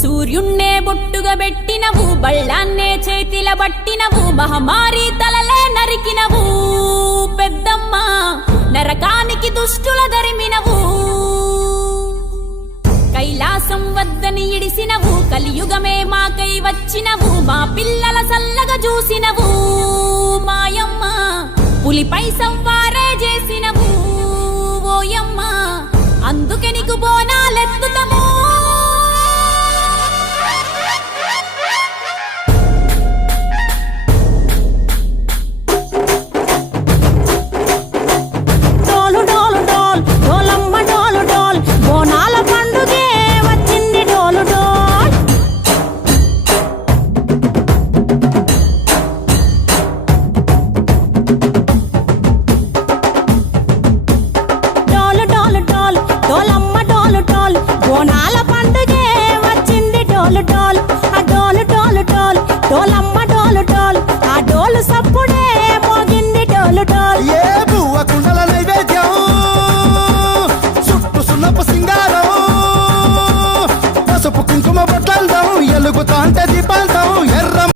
సూర్యున్నే బొట్టుగా పెట్టినవు, బళ్ళాన్నే చేతిల పట్టినవు, మహమారి తలలే నరికినవు పెద్దమ్మ, నరకానికి దుష్టుల దరిమినవు. కైలాసం వద్దని ఇడిసినవు, కలియుగమే మాకై వచ్చినవు, మా పిల్లల సల్లగా చూసినవు మాయమ్మ, పులిపై సంవారే చేసినవు ఓయమ్మ, అందుకే నీకు బోనాలెత్తుతము. బోనాల పండుగే వచ్చింది డోలు డోల్, ఆ డోలు డోలు డోల్, డోలమ్మ డోలు డోల్, ఆ డోలు సప్పుడే